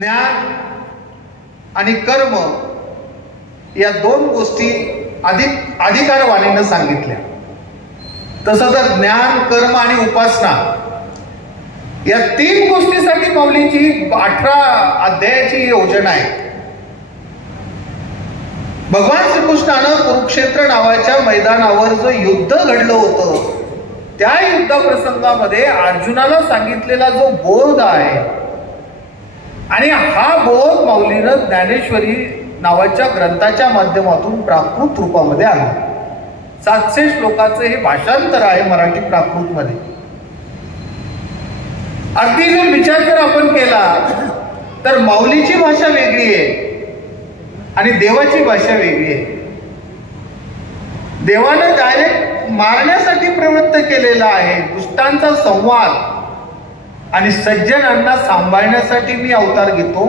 ज्ञान आणि कर्म या दोन गोष्टी अधिकारवाणीनं सांगितल्या। तसं तर ज्ञान, कर्म आणि उपासना या तीन गोष्टीसाठी माऊलींची 18 अध्यायाची योजना आहे। भगवान श्रीकृष्णानं कुरुक्षेत्र नावाच्या मैदानावर जो युद्ध घडलं होतं, त्या युद्ध प्रसंगामध्ये अर्जुनाला सांगितलेला जो बोध आहे आणि हा बोध माऊलीनं ज्ञानेश्वरी नावाच्या ग्रंथाच्या माध्यमातून प्राकृत रूपामध्ये आला। 700 श्लोकाचं हे भाषांतर आहे मराठी प्राकृत मध्ये। अगदी जर विचार जर आपण केला तर माऊलीची भाषा वेगळी आहे आणि देवाची भाषा वेगळी आहे। देवानं डायरेक्ट मारण्यासाठी प्रवृत्त केलेला आहे, दुष्टांचा संवाद आणि सज्जनांना सांभाळण्यासाठी मी अवतार घेतो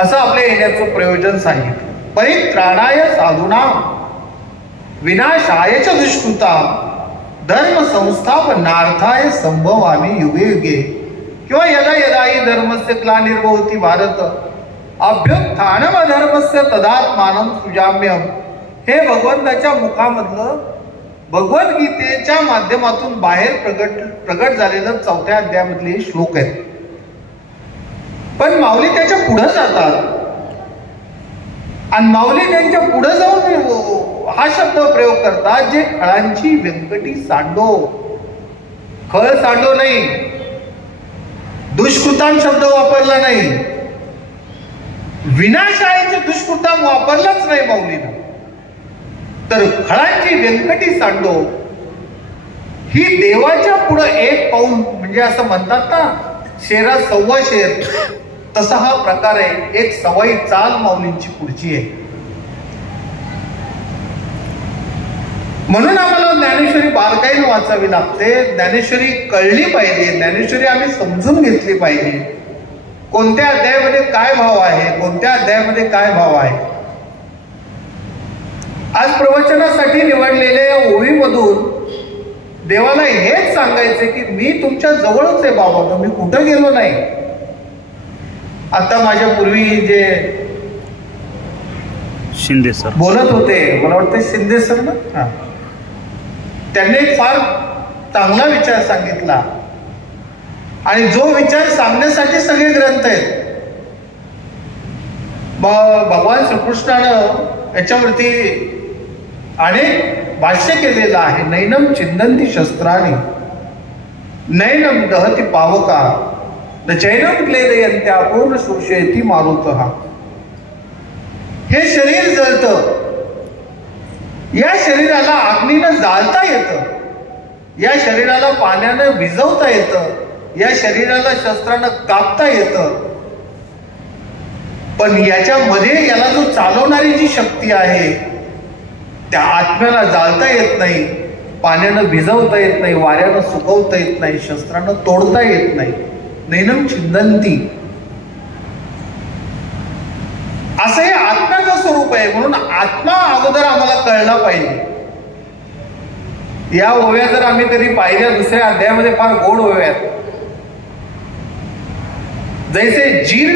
असं आपल्या येण्याचं प्रयोजन सांगितलं। परित्राणाय साधूनां विनाशाय च दुष्कृतां धर्म संस्थापनार्थाय संभवामि युगे युगे किंवा यदा यदा हि धर्मस्य ग्लानिर्भवति भारत अभ्युत्थानम् अधर्मस्य तदात्मानं सृजाम्यहम्। हे भगवंताच्या मुखामधलं भगवद्गीतेच्या माध्यमातून बाहेर प्रगट झालेलं 4थ्या अध्यायामधले श्लोक आहेत। पण माऊली त्याच्या पुढे जातात आणि माऊली त्यांच्या पुढे जाऊन हा शब्द प्रयोग करतात, जे खळांची व्यंकटी सांडो। खळ सांडो नाही, दुष्कृतां शब्द वापरला नाही, विनाशायचे दुष्कृतां वापरलाच नाही माऊलीनं, तर खळांची व्यंकटी सांडो ही देवाच्या पुढे एक पाऊल, म्हणजे असं म्हणतात ना, शेरा सव्वा शेर, तसा हा प्रकार आहे। एक सवाई चाल माऊलींची पुढची आहे। म्हणून आम्हाला ज्ञानेश्वरी बारकाईने वाचावी लागते। ज्ञानेश्वरी कळली पाहिजे, ज्ञानेश्वरी आम्ही समजून घेतली पाहिजे। कोणत्या अध्यायामध्ये काय भाव आहे, कोणत्या अध्यायामध्ये काय भाव आहे। आज प्रवचनासाठी निवडलेल्या ओळीमधून देवाला हेच सांगायचे की मी तुमच्या जवळच आहे बाबा, मी कुठं गेलो नाही। आता माझ्या पूर्वी जे शिंदे सर बोलत होते, मला वाटतं शिंदे सर ना, त्यांनी एक फार चांगला विचार सांगितला आणि जो विचार सांगण्यासाठी सगळे ग्रंथ आहेत। भगवान श्रीकृष्णानं याच्यावरती अनेक भाष्य केलेलं आहे। नैनम छिंदन्ति शस्त्राणि नैनम दहति पावका न चैनम क्लेदयन्त्या पूर्ण शोषयति मारुतः। हे शरीर जळतं, या शरीराला अग्नीनं जाळता येतं, या शरीराला पाण्यानं भिजवता येतं, या शरीराला शस्त्रानं कापता येतं, पण याच्यामध्ये याला जो चालवणारी जी शक्ती आहे त्या आत्म्याला जाळता येत नाही, पाण्यानं भिजवता येत नाही, वाऱ्यानं सुकवता येत नाही, शस्त्रानं तोडता येत नाही। नैनम छिंदन्ति असं हे आत्म्याचं स्वरूप आहे। म्हणून आत्मा अगोदर आम्हाला कळला पाहिजे। या ओव्या जर आम्ही कधी पाहिल्या, दुसऱ्या अध्यायामध्ये फार गोड ओव्या आहेत। जैसे जीर्ण